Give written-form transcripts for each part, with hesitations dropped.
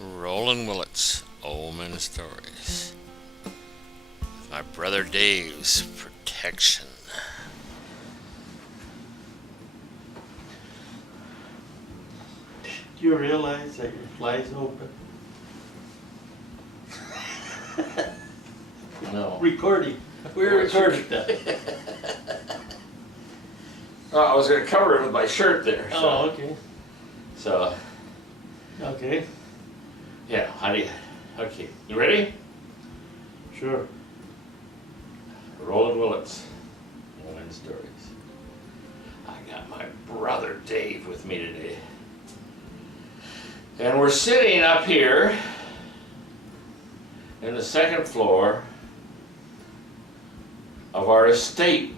Roland Willits, Old Men Stories. My brother Dave's protection. Do you realize that your fly's open? No. Recording. We're recording that. Oh, I was going to cover it with my shirt there. So, Oh, okay. So, Okay. yeah, how do you... Okay, you ready? Sure. Roland Willits, Old Men Stories. I got my brother Dave with me today. And we're sitting up here in the second floor of our estate.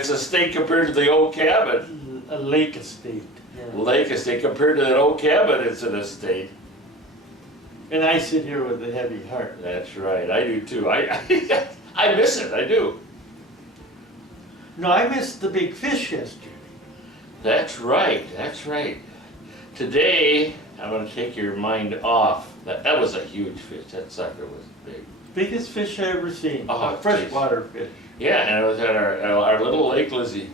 It's a estate compared to the old cabin. A lake estate. Yeah. Lake estate compared to that old cabin, it's an estate. And I sit here with a heavy heart. That's right, I do too. I miss it, I do. No, I missed the big fish yesterday. That's right, that's right. Today, I'm going to take your mind off. That was a huge fish. That sucker was big. Biggest fish I ever seen. Oh, Freshwater fish. Yeah, and it was at our little lake, Lizzie.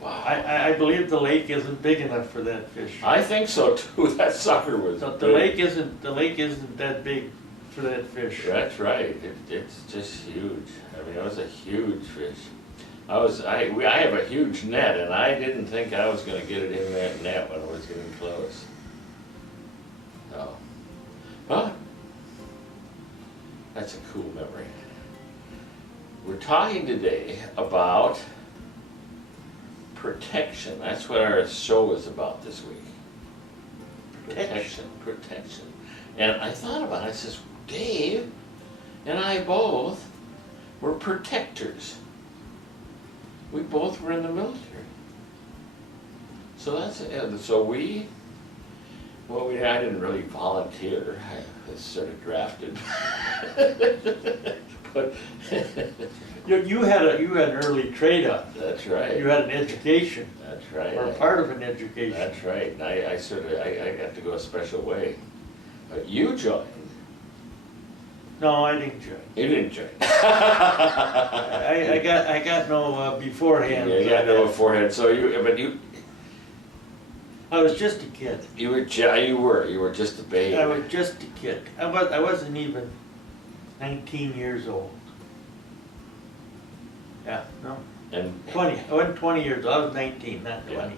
Wow. I believe the lake isn't big enough for that fish. I think so too. That sucker was The big. lake isn't that big for that fish. That's right. It's just huge. I mean, it was a huge fish. I have a huge net, and I didn't think I was going to get it in that net when it was getting close. So, but that's a cool memory. We're talking today about protection. That's what our show is about this week. Protection. And I thought about it. I says, Dave and I both were protectors. We both were in the military. So that's it. So I didn't really volunteer. I was sort of drafted. But You had an early trade up. that's right. You had an education, That's right. or part of an education. That's right. And I got to go a special way. But you joined. No, I didn't join. You didn't join. I got no beforehand. Yeah, you got no beforehand. So I was just a kid. you were just a baby. I was just a kid. I wasn't even 19 years old. Yeah, no. And 20. I wasn't 20 years old. I was 19, not 20.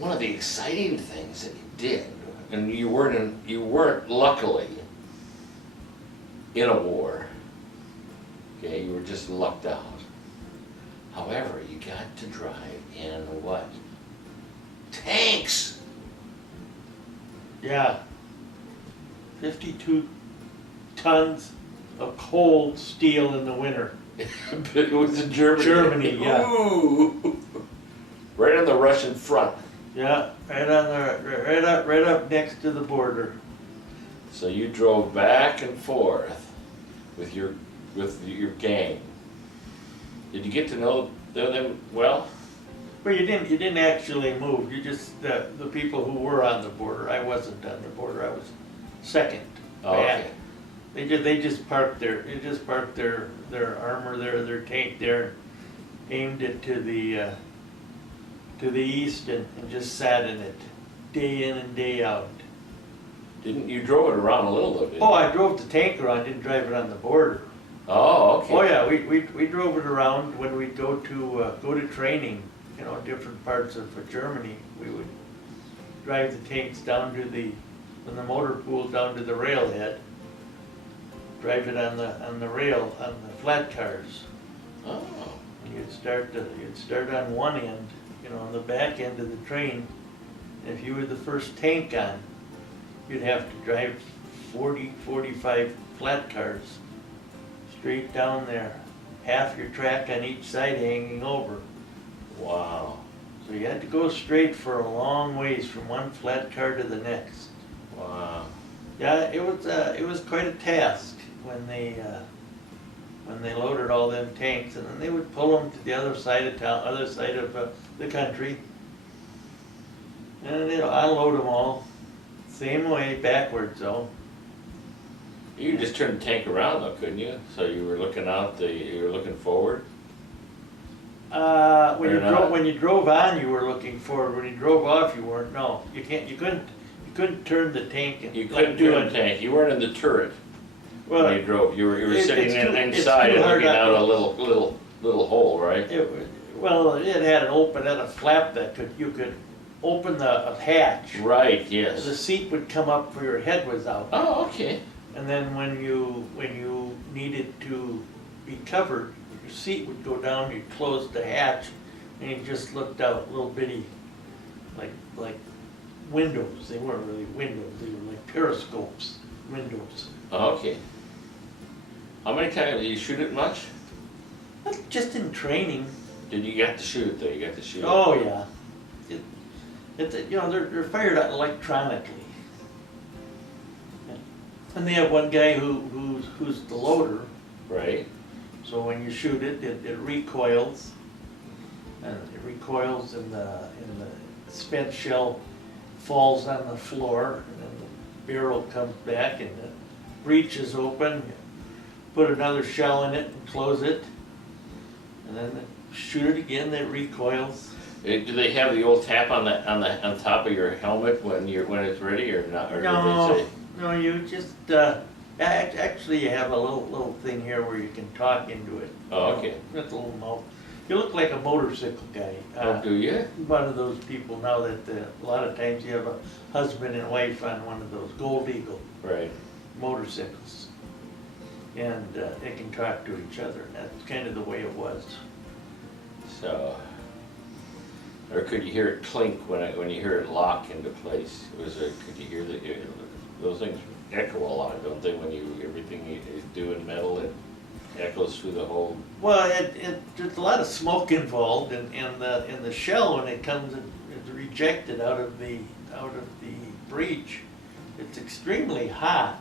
one of the exciting things that you did, and you weren't luckily in a war. Okay, you were just lucked out. However, you got to drive in what? Tanks. Yeah. 52 tons of cold steel in the winter. It was in Germany. Germany, yeah. Ooh. Right on the Russian front. Yeah, right up next to the border. So you drove back and forth with your gang. Did you get to know them well? Well, you didn't actually move. You just the people who were on the border. I wasn't on the border. I was second. Oh, back. okay. They just parked their armor there, their tank there, aimed it to the east and just sat in it day in and day out. You drove it around a little though, didn't you? Oh, I drove the tank around. Didn't drive it on the border. Oh, okay. Oh yeah, we drove it around when we'd go to training. You know, different parts of Germany. We would drive the tanks down to when the motor pool down to the railhead. Drive it on the rail on the flat cars. Oh. And you'd start on one end, you know, on the back end of the train. And if you were the first tank on, you'd have to drive 45 flat cars straight down there, half your track on each side hanging over. Wow. So you had to go straight for a long ways from one flat car to the next. Wow. Yeah, it was quite a task when they loaded all them tanks, and then they would pull them to the other side of town, other side of the country, And they'll unload them all, same way, backwards though. You could just turn the tank around though, couldn't you? So you were looking you were looking forward? Or not? When you drove on, you were looking forward, when you drove off, you weren't, no, you couldn't turn the tank. You like couldn't turn the tank, you weren't in the turret Well, when you drove, you were sitting it's too- it's inside too and hard looking not out to- a little hole, right? Well, it had a flap that you could open the hatch. Right, The yes. seat would come up where your head was out. Oh, okay. And then when you needed to be covered, your seat would go down, you'd close the hatch, and you just looked out, little bitty, like windows. They weren't really windows, they were like periscopes, windows. Oh, okay. How many times, did you shoot it much? Just in training. Did you get to shoot it though? You got to shoot it? Oh, yeah. They're fired out electronically. And they have one guy who's the loader, Right, so when you shoot it, it recoils. And it recoils and the spent shell falls on the floor, and then the barrel comes back and the breech is open. You put another shell in it and close it, and then shoot it again, it recoils. Do they have the old tap on top of your helmet when it's ready or not? Or No, do they say? no, you just, actually you have a little thing here where you can talk into it. Oh, okay. With a little mouth. You look like a motorcycle guy. Oh, do you? One of those people now that, a lot of times you have a husband and wife on one of those Gold Eagle Right. motorcycles. And, they can talk to each other, and that's kind of the way it was. So, or could you hear it clink when you hear it lock into place? Could you hear those things echo a lot, don't they? When everything you do in metal, it echoes through the whole. Well, there's a lot of smoke involved, and the shell, when it comes, it's rejected out of the breech. It's extremely hot,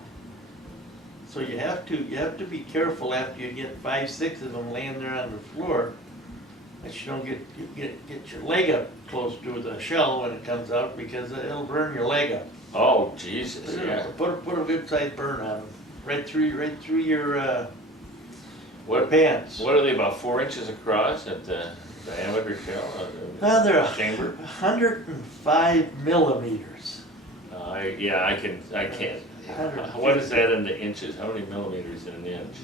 so you have to be careful after you get 5, 6 of them laying there on the floor, that you don't get your leg up close to the shell when it comes out, because it'll burn your leg up. Oh, Jesus, yeah. Put a good sized burn on them, right through your What pants. What are they, about 4 inches across at the diameter shell? Well, they're Chamber? 105 millimeters. I can't. 150. What is that in the inches? How many millimeters in an inch?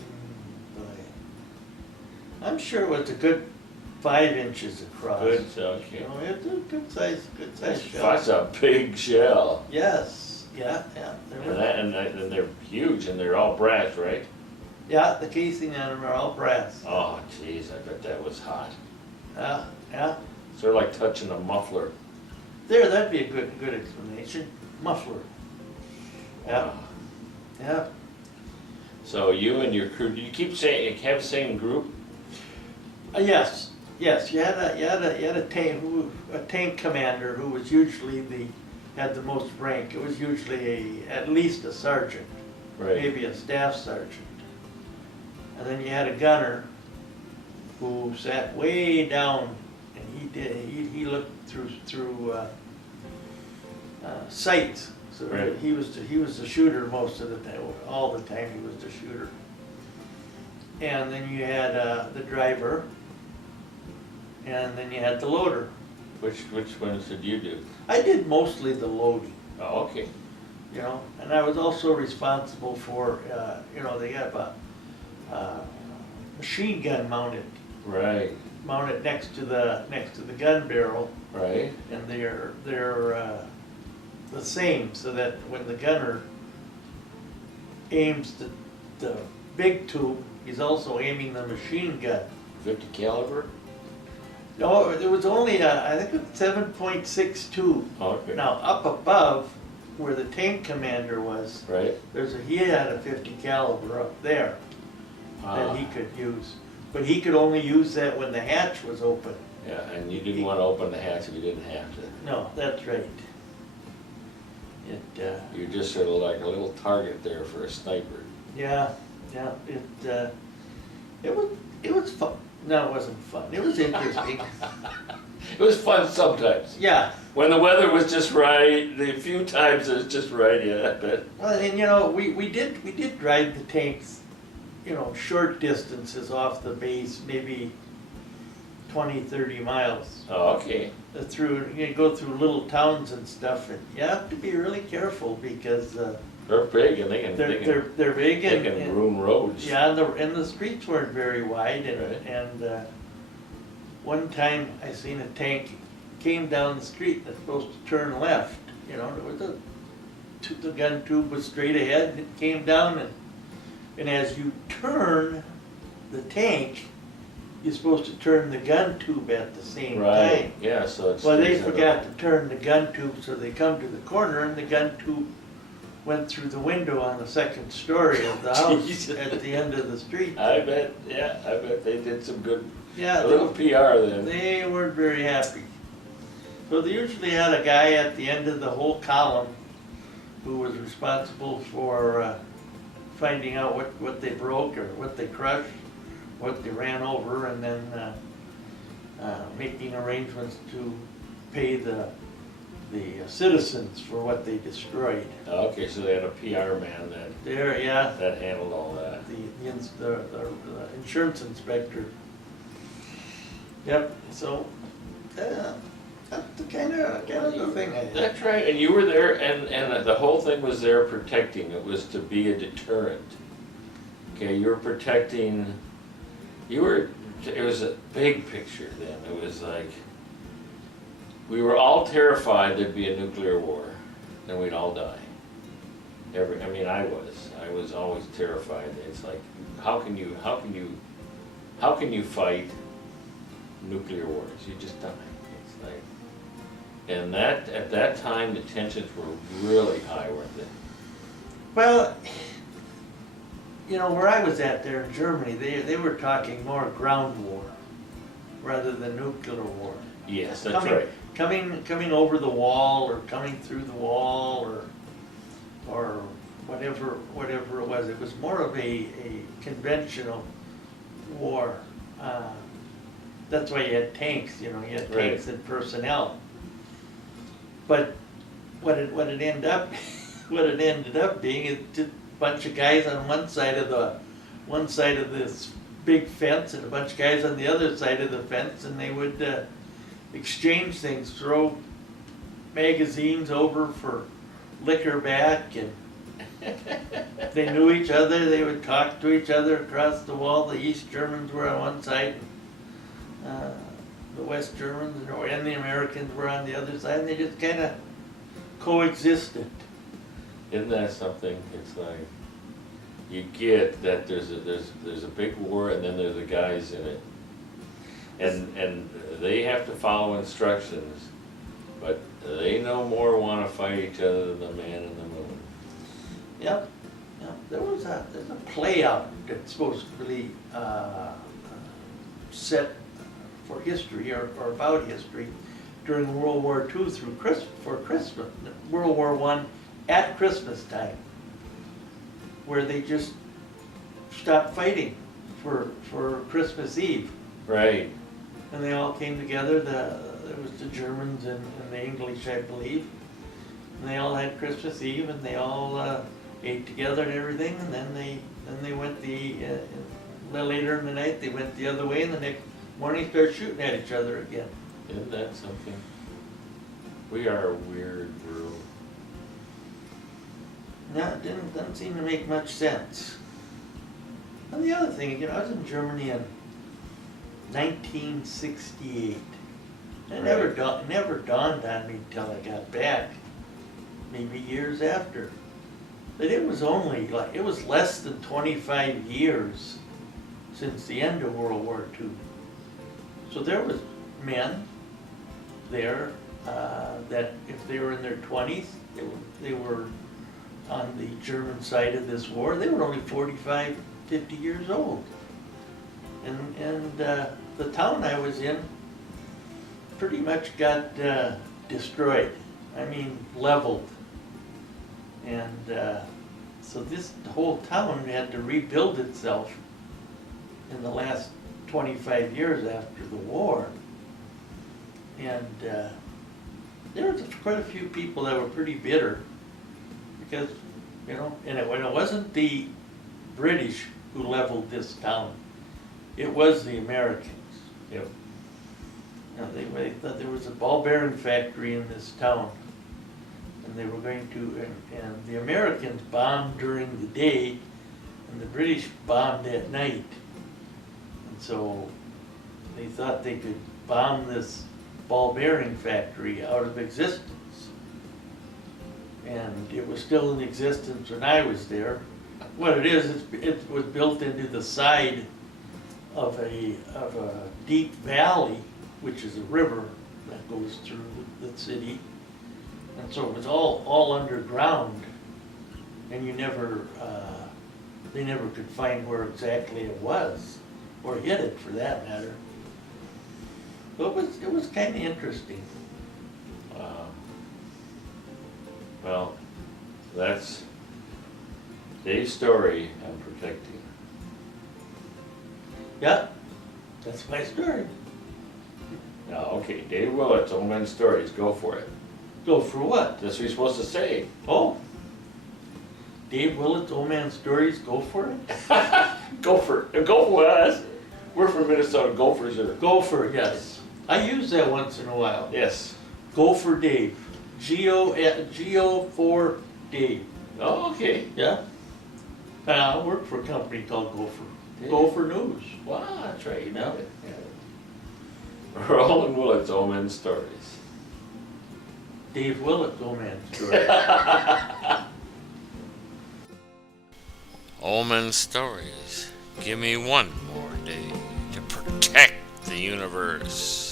I'm sure it was a good 5 inches across. Good, okay. It's a good size shell. That's a big shell. Yes, yeah. And they're huge, and they're all brass, right? Yeah, the casing on them are all brass. Oh, jeez, I bet that was hot. Yeah. Sort of like touching a muffler. That'd be a good explanation. Muffler. Yeah. Wow. Yeah. So you and your crew, do you keep saying you have the same group? Yes. You had a tank commander who was usually had the most rank. It was usually at least a sergeant, Right. maybe a staff sergeant. And then you had a gunner who sat way down, and he looked through sights. So Right. he was the shooter most of the time. All the time he was the shooter. And then you had the driver, and then you had the loader. Which ones did you do? I did mostly the loading, Oh, okay. and I was also responsible for, they have a machine gun mounted Right. next to the gun barrel, Right. and they're the same, so that when the gunner aims the big tube, he's also aiming the machine gun. 50 caliber. No, it was only I think it was 7.62. Oh, okay. Now up above where the tank commander was, Right. he had a 50 caliber up there that he could use, but he could only use that when the hatch was open. Yeah, and you didn't want to open the hatch if you didn't have to. No, that's right. You're just sort of like a little target there for a sniper. Yeah. It was fun. No, it wasn't fun. It was interesting. It was fun sometimes. Yeah. When the weather was just right, the few times it was just right, yeah, I bet. Well, and you know, we did drive the tanks, you know, short distances off the base, maybe 20, 30 miles. Oh, okay. Through, you go through little towns and stuff, and you have to be really careful because They're big and they're big they and, can ruin roads. yeah, and the streets weren't very wide, and Right. and one time I seen a tank came down the street that's supposed to turn left. You know, there was the gun tube was straight ahead, and it came down, and as you turn the tank, you're supposed to turn the gun tube at the same Right, time. yeah, so it's. Well, they forgot to turn the gun tube, so they come to the corner, and the gun tube went through the window on the second story of the house Jesus. at the end of the street. I bet, yeah, I bet they did some good, Yeah, a little PR then. they weren't very happy. So they usually had a guy at the end of the whole column who was responsible for finding out what they broke or what they crushed, what they ran over, and then making arrangements to pay the citizens for what they destroyed. Okay, so they had a PR man There, yeah, that handled all that. the insurance inspector. Yep, so, that's the kind of the thing I did. That's right, and you were there, and the whole thing was there protecting, it was to be a deterrent. Okay, you were protecting, it was a big picture then, it was like, we were all terrified there'd be a nuclear war, and we'd all die. I was always terrified, it's like, how can you fight nuclear wars? You just die, it's like, and at that time, the tensions were really high, weren't they? Well, you know, where I was at there in Germany, they were talking more ground war rather than nuclear war. Yes, that's right. Coming over the wall or coming through the wall or whatever it was. It was more of a conventional war. That's why you had tanks, you know, you had tanks and personnel. But what it ended up being is just a bunch of guys on one side of this big fence and a bunch of guys on the other side of the fence, and they would exchange things, throw magazines over for liquor back, and they knew each other. They would talk to each other across the wall. The East Germans were on one side, the West Germans and the Americans were on the other side, and they just kind of coexisted. Isn't that something? It's like, you get that there's a big war, and then there's the guys in it, and they have to follow instructions, but they no more want to fight each other than the man in the moon. Yep. There's a play out that's supposed to be set for history or about history during World War II for Christmas, World War I at Christmas time, where they just stopped fighting for Christmas Eve. Right. And they all came together. There was the Germans and the English, I believe. And they all had Christmas Eve, and they all ate together and everything. And then they went a little later in the night. They went the other way, and the next morning started shooting at each other again. Isn't that something? We are a weird world. No, it doesn't seem to make much sense. And the other thing, you know, I was in Germany in 1968. It never dawned on me until I got back, maybe years after, that it was less than 25 years since the end of World War II. So there was men there that if they were in their 20s, they were on the German side of this war. They were only 45, 50 years old. And the town I was in pretty much got destroyed. I mean, leveled. And so the whole town had to rebuild itself in the last 25 years after the war. And there was quite a few people that were pretty bitter because, you know, when it wasn't the British who leveled this town, it was the Americans. Yep. You know, they thought there was a ball bearing factory in this town, and they were going to, and the Americans bombed during the day, and the British bombed at night. And so they thought they could bomb this ball bearing factory out of existence. And it was still in existence when I was there. What it is, it was built into the side of a deep valley, which is a river that goes through the city. And so it was all underground, and they never could find where exactly it was, or hit it for that matter. But it was kind of interesting. Well, that's Dave's story on protecting. Yeah, that's my story. Now, okay, Dave Willits, Old Man Stories, go for it. Go for what? That's what you're supposed to say. Oh, Dave Willits, Old Man Stories, go for it? Go for us. We're from Minnesota. Gophers are. Gopher, yes. I use that once in a while. Yes. Gopher Dave. G-O for Dave. Oh, okay. Yeah? And I work for a company called Gopher. Yeah. Gopher News. Wow, that's right. You Yeah. know it. Yeah. Roland Willits, Old Man Stories. Dave Willits, Old Man Story. Omen Stories. Give me one more day to protect the universe.